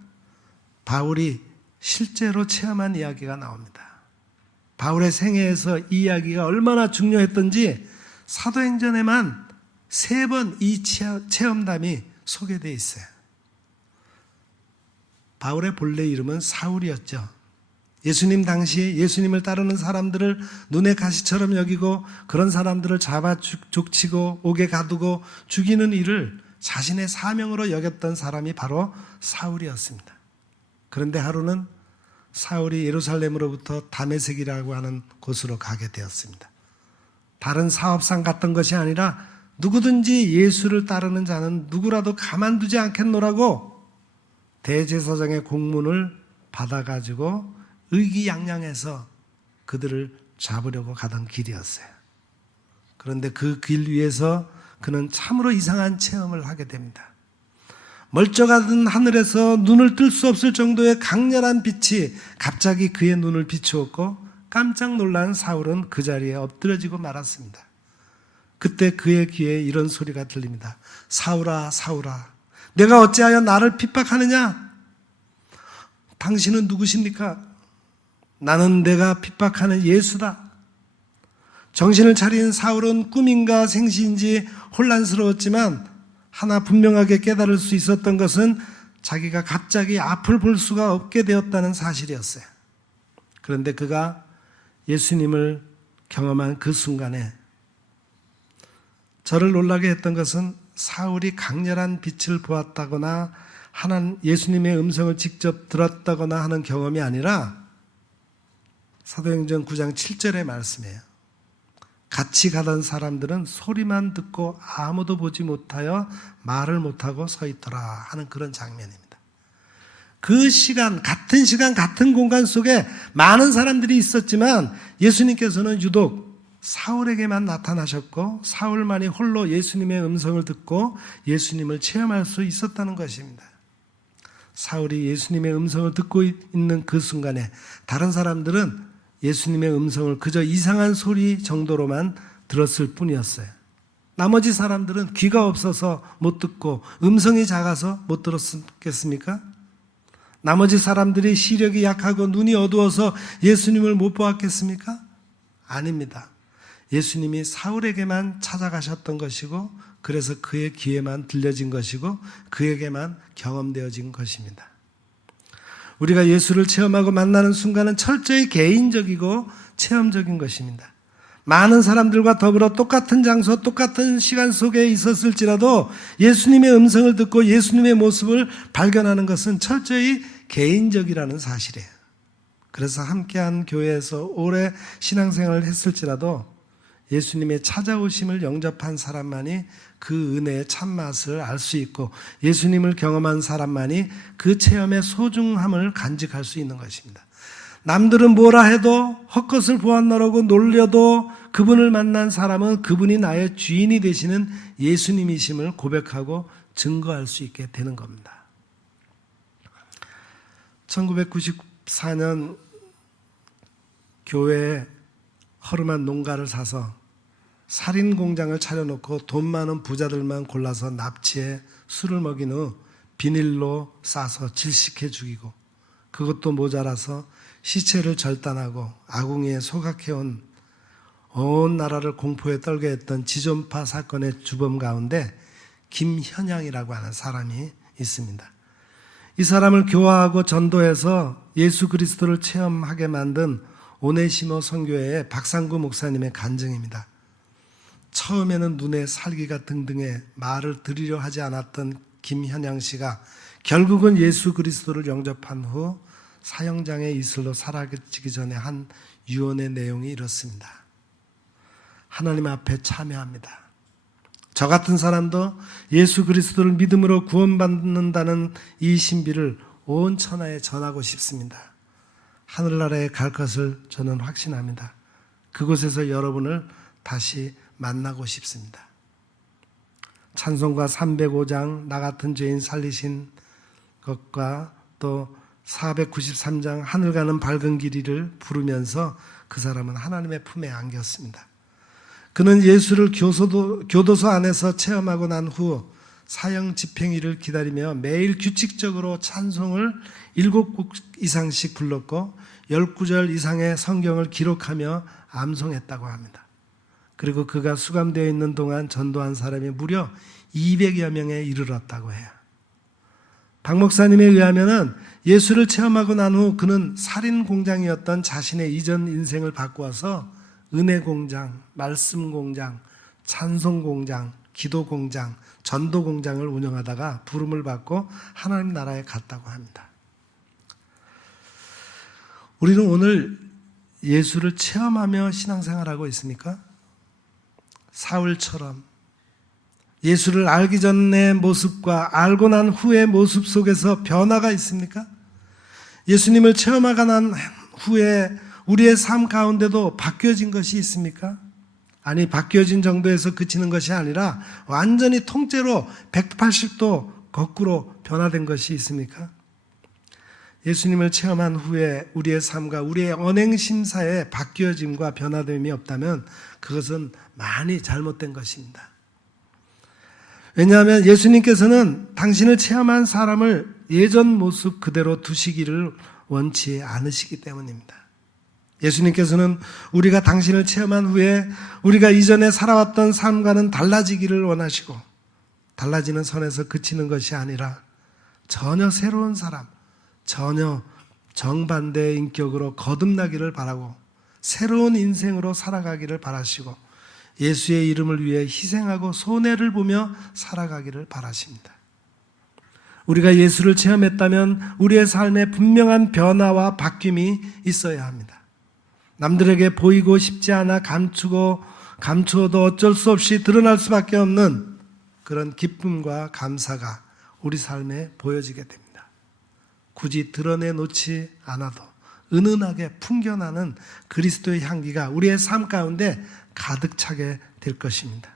바울이 실제로 체험한 이야기가 나옵니다. 바울의 생애에서 이 이야기가 얼마나 중요했던지 사도행전에만 3번 이 체험담이 소개되어 있어요. 바울의 본래 이름은 사울이었죠. 예수님 당시 예수님을 따르는 사람들을 눈의 가시처럼 여기고 그런 사람들을 잡아 족치고 옥에 가두고 죽이는 일을 자신의 사명으로 여겼던 사람이 바로 사울이었습니다. 그런데 하루는 사울이 예루살렘으로부터 다메섹이라고 하는 곳으로 가게 되었습니다. 다른 사업상 갔던 것이 아니라 누구든지 예수를 따르는 자는 누구라도 가만두지 않겠노라고 대제사장의 공문을 받아가지고 의기양양해서 그들을 잡으려고 가던 길이었어요. 그런데 그 길 위에서 그는 참으로 이상한 체험을 하게 됩니다. 멀쩡하던 하늘에서 눈을 뜰 수 없을 정도의 강렬한 빛이 갑자기 그의 눈을 비추었고 깜짝 놀란 사울은 그 자리에 엎드려지고 말았습니다. 그때 그의 귀에 이런 소리가 들립니다. 사울아, 사울아, 내가 어찌하여 나를 핍박하느냐? 당신은 누구십니까? 나는 내가 핍박하는 예수다. 정신을 차린 사울은 꿈인가 생시인지 혼란스러웠지만 하나 분명하게 깨달을 수 있었던 것은 자기가 갑자기 앞을 볼 수가 없게 되었다는 사실이었어요. 그런데 그가 예수님을 경험한 그 순간에 저를 놀라게 했던 것은 사울이 강렬한 빛을 보았다거나 예수님의 음성을 직접 들었다거나 하는 경험이 아니라 사도행전 9장 7절의 말씀이에요. 같이 가던 사람들은 소리만 듣고 아무도 보지 못하여 말을 못하고 서 있더라 하는 그런 장면입니다. 그 시간, 같은 공간 속에 많은 사람들이 있었지만 예수님께서는 유독 사울에게만 나타나셨고 사울만이 홀로 예수님의 음성을 듣고 예수님을 체험할 수 있었다는 것입니다. 사울이 예수님의 음성을 듣고 있는 그 순간에 다른 사람들은 예수님의 음성을 그저 이상한 소리 정도로만 들었을 뿐이었어요. 나머지 사람들은 귀가 없어서 못 듣고 음성이 작아서 못 들었겠습니까? 나머지 사람들이 시력이 약하고 눈이 어두워서 예수님을 못 보았겠습니까? 아닙니다. 예수님이 사울에게만 찾아가셨던 것이고 그래서 그의 귀에만 들려진 것이고 그에게만 경험되어진 것입니다. 우리가 예수를 체험하고 만나는 순간은 철저히 개인적이고 체험적인 것입니다. 많은 사람들과 더불어 똑같은 장소, 똑같은 시간 속에 있었을지라도 예수님의 음성을 듣고 예수님의 모습을 발견하는 것은 철저히 개인적이라는 사실이에요. 그래서 함께한 교회에서 오래 신앙생활을 했을지라도 예수님의 찾아오심을 영접한 사람만이 그 은혜의 참맛을 알 수 있고 예수님을 경험한 사람만이 그 체험의 소중함을 간직할 수 있는 것입니다. 남들은 뭐라 해도 헛것을 보았노라고 놀려도 그분을 만난 사람은 그분이 나의 주인이 되시는 예수님이심을 고백하고 증거할 수 있게 되는 겁니다. 1994년 교회에 허름한 농가를 사서 살인 공장을 차려놓고 돈 많은 부자들만 골라서 납치해 술을 먹인 후 비닐로 싸서 질식해 죽이고 그것도 모자라서 시체를 절단하고 아궁이에 소각해온 온 나라를 공포에 떨게 했던 지존파 사건의 주범 가운데 김현양이라고 하는 사람이 있습니다. 이 사람을 교화하고 전도해서 예수 그리스도를 체험하게 만든 오네시모 선교회의 박상구 목사님의 간증입니다. 처음에는 눈에 살기가 등등해 말을 들으려 하지 않았던 김현양 씨가 결국은 예수 그리스도를 영접한 후 사형장의 이슬로 사라지기 전에 한 유언의 내용이 이렇습니다. 하나님 앞에 참여합니다. 저 같은 사람도 예수 그리스도를 믿음으로 구원받는다는 이 신비를 온 천하에 전하고 싶습니다. 하늘나라에 갈 것을 저는 확신합니다. 그곳에서 여러분을 다시 만나고 싶습니다. 찬송가 305장 나 같은 죄인 살리신 것과 또 493장 하늘 가는 밝은 길이를 부르면서 그 사람은 하나님의 품에 안겼습니다. 그는 예수를 교도소 안에서 체험하고 난 후 사형 집행일을 기다리며 매일 규칙적으로 찬송을 7곡 이상씩 불렀고 10구절 이상의 성경을 기록하며 암송했다고 합니다. 그리고 그가 수감되어 있는 동안 전도한 사람이 무려 200여 명에 이르렀다고 해요. 박 목사님에 의하면은 예수를 체험하고 난 후 그는 살인 공장이었던 자신의 이전 인생을 바꾸어서 은혜 공장, 말씀 공장, 찬송 공장, 기도 공장, 전도 공장을 운영하다가 부름을 받고 하나님 나라에 갔다고 합니다. 우리는 오늘 예수를 체험하며 신앙생활하고 있습니까? 사울처럼 예수를 알기 전의 모습과 알고 난 후의 모습 속에서 변화가 있습니까? 예수님을 체험하고 난 후에 우리의 삶 가운데도 바뀌어진 것이 있습니까? 아니, 바뀌어진 정도에서 그치는 것이 아니라 완전히 통째로 180도 거꾸로 변화된 것이 있습니까? 예수님을 체험한 후에 우리의 삶과 우리의 언행심사에 바뀌어짐과 변화됨이 없다면 그것은 많이 잘못된 것입니다. 왜냐하면 예수님께서는 당신을 체험한 사람을 예전 모습 그대로 두시기를 원치 않으시기 때문입니다. 예수님께서는 우리가 당신을 체험한 후에 우리가 이전에 살아왔던 삶과는 달라지기를 원하시고, 달라지는 선에서 그치는 것이 아니라 전혀 새로운 사람, 전혀 정반대의 인격으로 거듭나기를 바라고 새로운 인생으로 살아가기를 바라시고 예수의 이름을 위해 희생하고 손해를 보며 살아가기를 바라십니다. 우리가 예수를 체험했다면 우리의 삶에 분명한 변화와 바뀜이 있어야 합니다. 남들에게 보이고 싶지 않아 감추어도 어쩔 수 없이 드러날 수밖에 없는 그런 기쁨과 감사가 우리 삶에 보여지게 됩니다. 굳이 드러내놓지 않아도 은은하게 풍겨나는 그리스도의 향기가 우리의 삶 가운데 가득 차게 될 것입니다.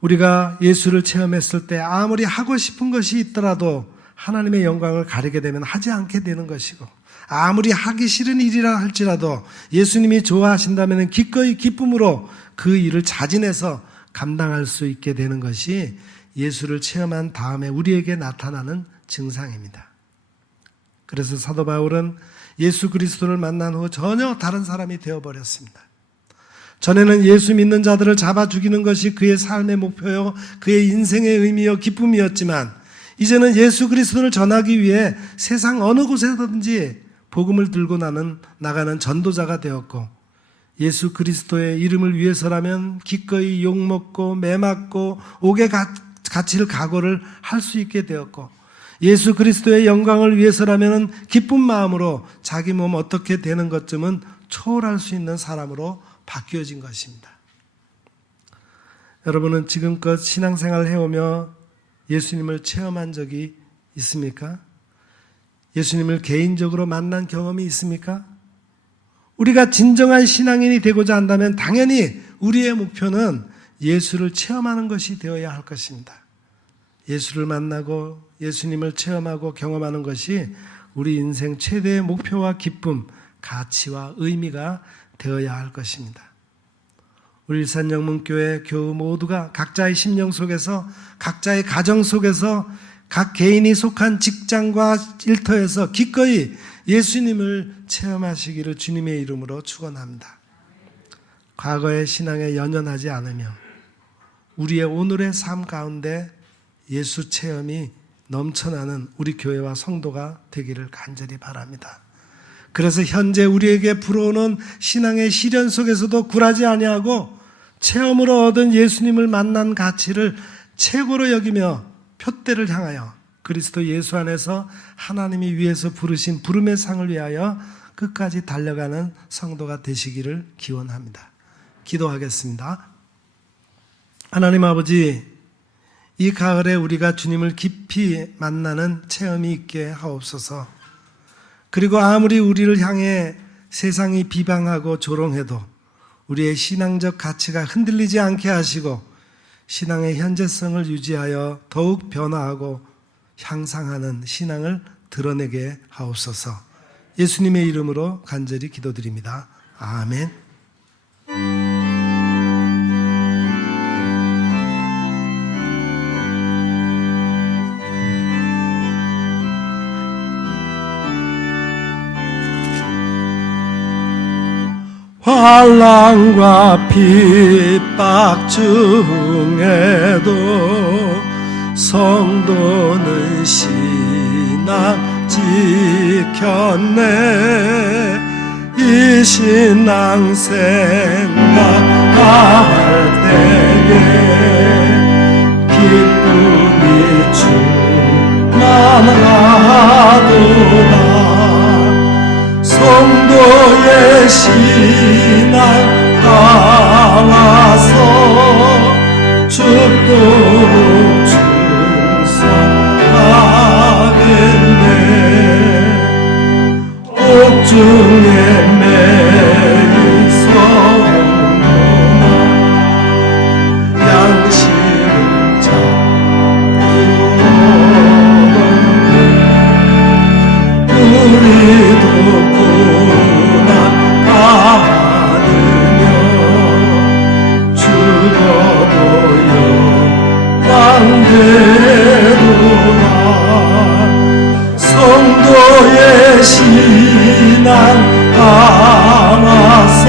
우리가 예수를 체험했을 때 아무리 하고 싶은 것이 있더라도 하나님의 영광을 가리게 되면 하지 않게 되는 것이고, 아무리 하기 싫은 일이라 할지라도 예수님이 좋아하신다면 기꺼이 기쁨으로 그 일을 자진해서 감당할 수 있게 되는 것이 예수를 체험한 다음에 우리에게 나타나는 증상입니다. 그래서 사도 바울은 예수 그리스도를 만난 후 전혀 다른 사람이 되어버렸습니다. 전에는 예수 믿는 자들을 잡아 죽이는 것이 그의 삶의 목표요, 그의 인생의 의미요, 기쁨이었지만 이제는 예수 그리스도를 전하기 위해 세상 어느 곳에든지 복음을 들고 나가는 전도자가 되었고, 예수 그리스도의 이름을 위해서라면 기꺼이 욕먹고 매맞고 옥에 갇힐 각오를 할 수 있게 되었고, 예수 그리스도의 영광을 위해서라면 기쁜 마음으로 자기 몸 어떻게 되는 것쯤은 초월할 수 있는 사람으로 바뀌어진 것입니다. 여러분은 지금껏 신앙생활을 해오며 예수님을 체험한 적이 있습니까? 예수님을 개인적으로 만난 경험이 있습니까? 우리가 진정한 신앙인이 되고자 한다면 당연히 우리의 목표는 예수를 체험하는 것이 되어야 할 것입니다. 예수를 만나고 예수님을 체험하고 경험하는 것이 우리 인생 최대의 목표와 기쁨, 가치와 의미가 되어야 할 것입니다. 우리 일산영문교회 교우 모두가 각자의 심령 속에서, 각자의 가정 속에서, 각 개인이 속한 직장과 일터에서 기꺼이 예수님을 체험하시기를 주님의 이름으로 축원합니다. 과거의 신앙에 연연하지 않으며 우리의 오늘의 삶 가운데 예수 체험이 넘쳐나는 우리 교회와 성도가 되기를 간절히 바랍니다. 그래서 현재 우리에게 불어오는 신앙의 시련 속에서도 굴하지 아니하고 체험으로 얻은 예수님을 만난 가치를 최고로 여기며 표대를 향하여 그리스도 예수 안에서 하나님이 위에서 부르신 부름의 상을 위하여 끝까지 달려가는 성도가 되시기를 기원합니다. 기도하겠습니다. 하나님 아버지, 이 가을에 우리가 주님을 깊이 만나는 체험이 있게 하옵소서. 그리고 아무리 우리를 향해 세상이 비방하고 조롱해도 우리의 신앙적 가치가 흔들리지 않게 하시고 신앙의 현재성을 유지하여 더욱 변화하고 향상하는 신앙을 드러내게 하옵소서. 예수님의 이름으로 간절히 기도드립니다. 아멘. 환난과 핍박 중에도 성도는 신앙 지켰네. 이 신앙 생각할 때에 기쁨이 충만하도다. 성도의 신앙 따라서 죽도록 충성하겠네. 옥중에 매인 성도나 양심을 잡고 우리도 고난 받으며 죽어도 영광되도다. 성도의 신앙 따라서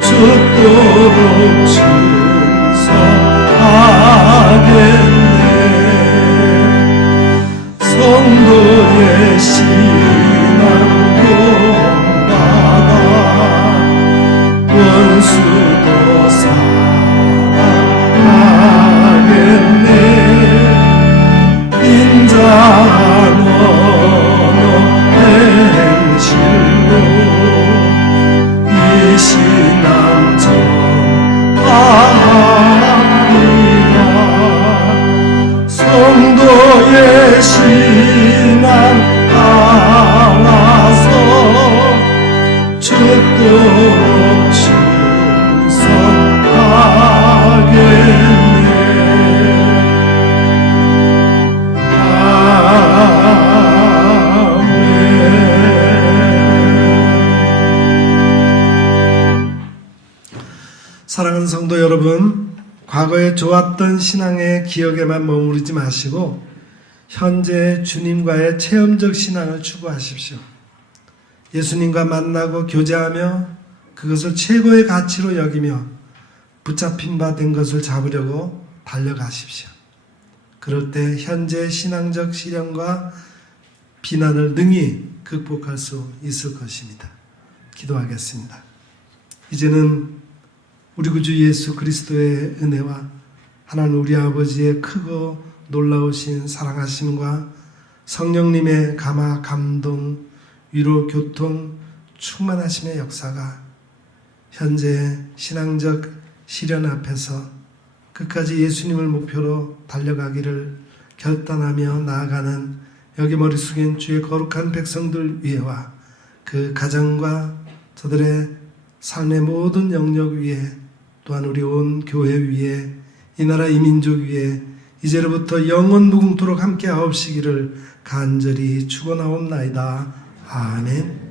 죽도록 충성하겠네. 성도의 신앙 본받아 원수도 사랑하겠네. 인자한 언어 행실로 이 신앙 전하리라. 성도의 신앙 따라서 죽도록 충성하겠네. 사랑하는 성도 여러분, 과거에 좋았던 신앙의 기억에만 머무르지 마시고 현재 주님과의 체험적 신앙을 추구하십시오. 예수님과 만나고 교제하며 그것을 최고의 가치로 여기며 붙잡힌 바 된 것을 잡으려고 달려가십시오. 그럴 때 현재 신앙적 시련과 비난을 능히 극복할 수 있을 것입니다. 기도하겠습니다. 이제는 우리 구주 예수 그리스도의 은혜와 하나님 우리 아버지의 크고 놀라우신 사랑하심과 성령님의 감화, 감동, 위로, 교통, 충만하심의 역사가 현재 신앙적 시련 앞에서 끝까지 예수님을 목표로 달려가기를 결단하며 나아가는 여기 머리 숙인 주의 거룩한 백성들 위에와 그 가정과 저들의 삶의 모든 영역 위에 또한 우리 온 교회 위에 이 나라 이 민족 위에 이제로부터 영원 무궁토록 함께 하옵시기를 간절히 축원하옵나이다. 아멘.